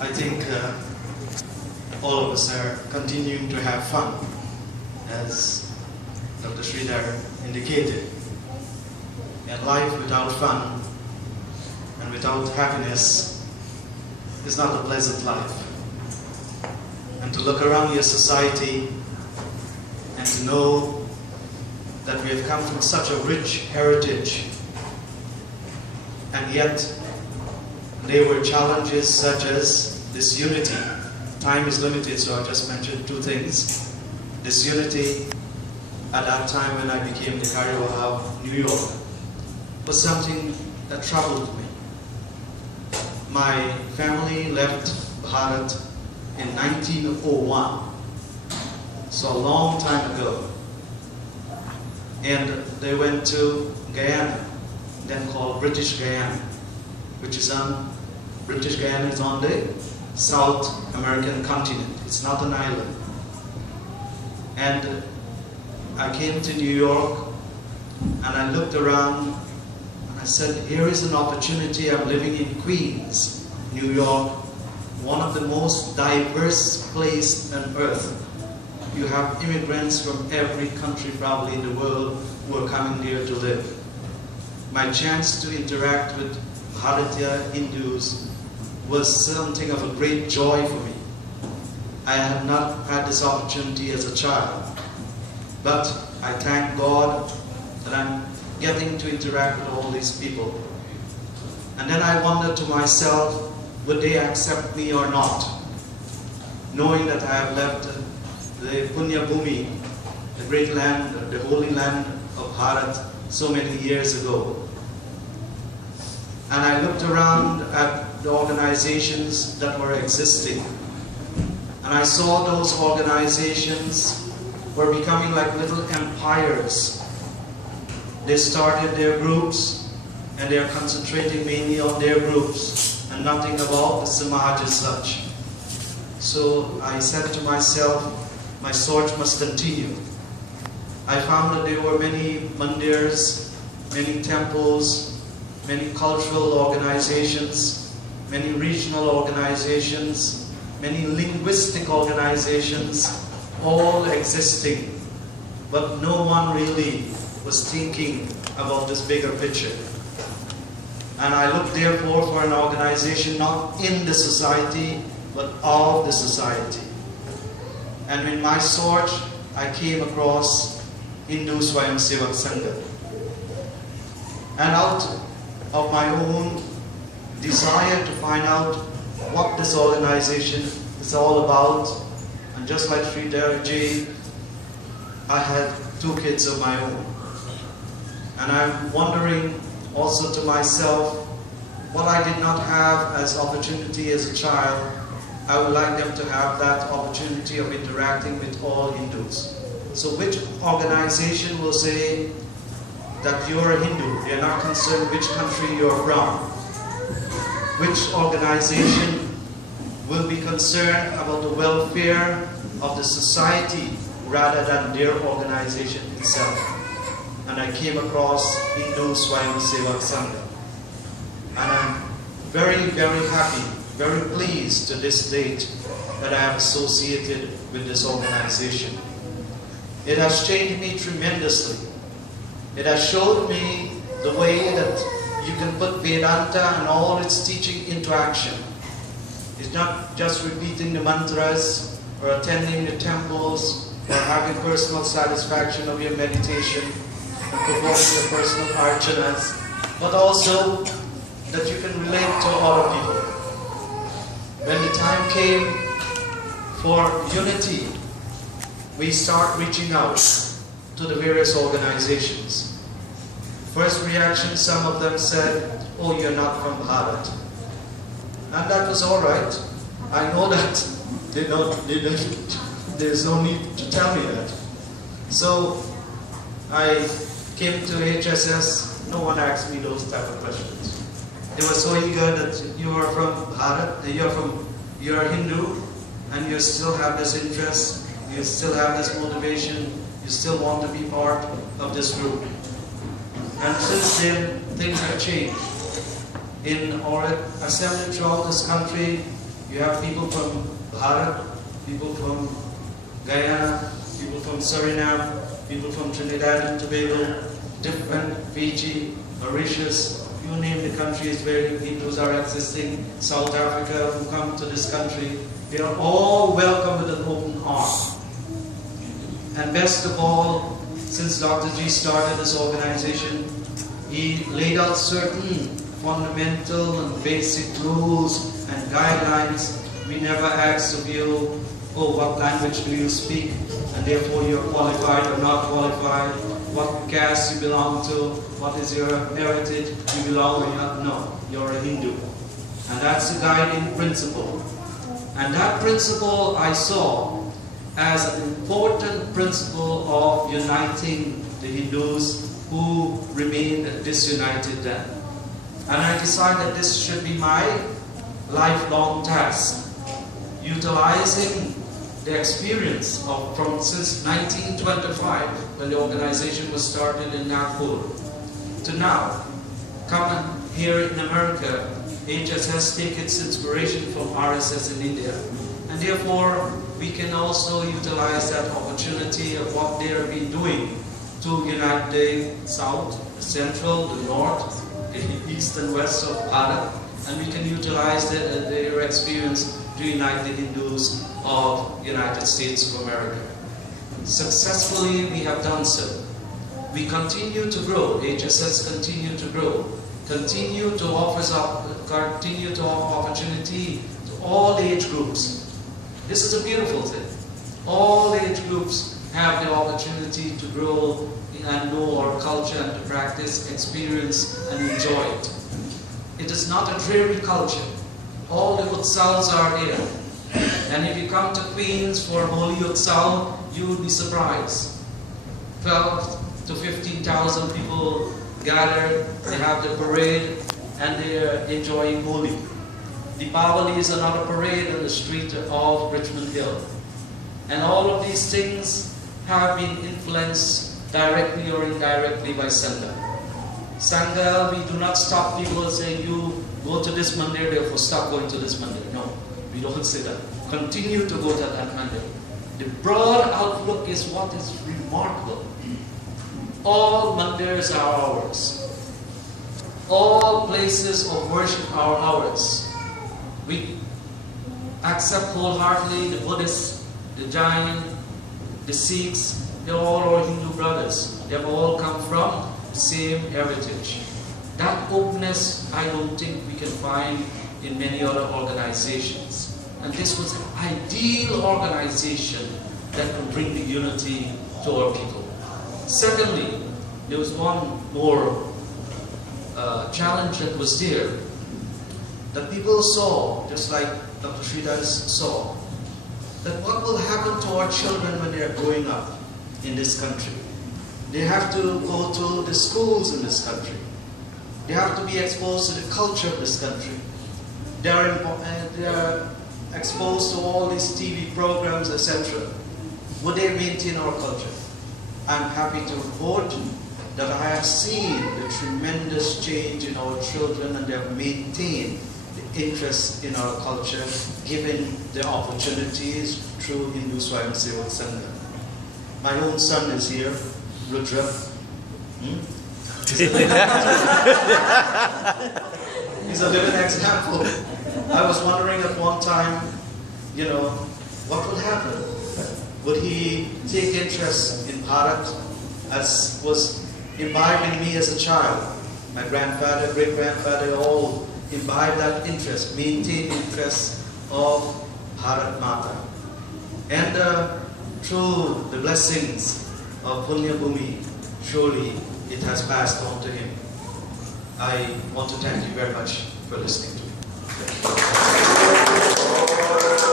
I think all of us are continuing to have fun, as Dr. Sridhar indicated. And life without fun and without happiness is not a pleasant life. And to look around your society and to know that we have come from such a rich heritage, and yet there were challenges such as disunity. Time is limited, so I just mentioned two things. Disunity at that time when I became the Carnival of New York was something that troubled me. My family left Bharat in 1901, so a long time ago. And they went to Guyana, then called British Guyana, which is on, British Guyana is on the South American continent. It's not an island. And I came to New York and I looked around and I said, here is an opportunity. I'm living in Queens, New York, one of the most diverse places on earth. You have immigrants from every country probably in the world who are coming here to live. My chance to interact with Bharatiya Hindus was something of a great joy for me. I had not had this opportunity as a child, but I thank God that I'm getting to interact with all these people. And then I wondered to myself, would they accept me or not? Knowing that I have left the Punya Bhumi, the great land, the holy land of Bharat, so many years ago. And I looked around at the organizations that were existing. And I saw those organizations were becoming like little empires. They started their groups, and they are concentrating mainly on their groups, and nothing about the Samaj as such. So I said to myself, my search must continue. I found that there were many mandirs, many temples, many cultural organizations, many regional organizations, many linguistic organizations, all existing. But no one really was thinking about this bigger picture. And I looked therefore for an organization not in the society, but of the society. And in my search, I came across Hindu Swayamsevak Sangha. And out of my own desire to find out what this organization is all about, and just like Sridharji, I had two kids of my own. And I'm wondering also to myself, what I did not have as opportunity as a child, I would like them to have that opportunity of interacting with all Hindus. So which organization will say that you're a Hindu, they're not concerned which country you're from? Which organization will be concerned about the welfare of the society rather than their organization itself? And I came across Hindu Swayamsevak Sangha. And I'm very, very happy, very pleased to this date that I am associated with this organization. It has changed me tremendously. It has showed me the way that you can put Vedanta and all its teaching into action. It's not just repeating the mantras or attending the temples or having personal satisfaction of your meditation and performing your personal archanas, but also that you can relate to other people. When the time came for unity, we start reaching out to the various organizations. First reaction, some of them said, oh, you're not from Bharat. And that was all right. I know that there's no need to tell me that. So I came to HSS, no one asked me those type of questions. They were so eager that you are from Bharat, you're a Hindu, and you still have this interest, you still have this motivation, you still want to be part of this group. And since then, things have changed. In our assembly throughout this country, You have people from Bharat, people from Guyana, people from Suriname, people from Trinidad and Tobago, different Fiji, Mauritius, you name the countries where Hindus are existing, South Africa who come to this country, they are all welcome with an open heart. And best of all, since Dr. G started this organization, he laid out certain fundamental and basic rules and guidelines. We never ask of you, oh, what language do you speak? And therefore you're qualified or not qualified. What caste you belong to? What is your heritage? You belong or not? No, you're a Hindu. And that's the guiding principle. And that principle I saw as an important principle of uniting the Hindus who remained disunited then. And I decided this should be my lifelong task, utilizing the experience of since 1925, when the organization was started in Nagpur, to now. Come and here in America, HSS take its inspiration from RSS in India. And therefore, we can also utilize that opportunity of what they have been doing to unite the South, the Central, the North, the East and West of Bharat, and we can utilize their experience to unite the Hindus of the United States of America. Successfully, we have done so. We continue to grow, HSS continue to grow, continue to offer opportunity to all age groups. This is a beautiful thing. All age groups have the opportunity to grow and know our culture and to practice, experience and enjoy it. It is not a dreary culture. All the utsavas are there. And if you come to Queens for Holi Utsav, you will be surprised. 12 to 15,000 people gather, they have the parade and they are enjoying Holi. Deepavali is another parade on the street of Richmond Hill. And all of these things have been influenced directly or indirectly by Sangha. Sangha, we do not stop people saying, you go to this mandir, therefore stop going to this mandir. No, we don't say that. Continue to go to that mandir. The broad outlook is what is remarkable. All mandirs are ours. All places of worship are ours. We accept wholeheartedly the Buddhists, the Jain, the Sikhs. They're all our Hindu brothers. They've all come from the same heritage. That openness, I don't think we can find in many other organizations. And this was an ideal organization that could bring the unity to our people. Secondly, there was one more challenge that was there, that people saw, just like Dr. Sridhar saw, that what will happen to our children when they are growing up in this country. They have to go to the schools in this country. They have to be exposed to the culture of this country. They are exposed to all these TV programs, etc. Would they maintain our culture? I'm happy to report that I have seen the tremendous change in our children, and they have maintained the interest in our culture, given the opportunities through Hindu Swayamsevak Sangha. My own son is here, Rudra. He's a living example. I was wondering at one time, what would happen? Would he take interest in Bharat as was imbibed in me as a child? My grandfather, great-grandfather, all imbibed that interest, maintained interest of Bharat Mata. And through the blessings of Punya Bhumi, surely it has passed on to him. I want to thank you very much for listening to me.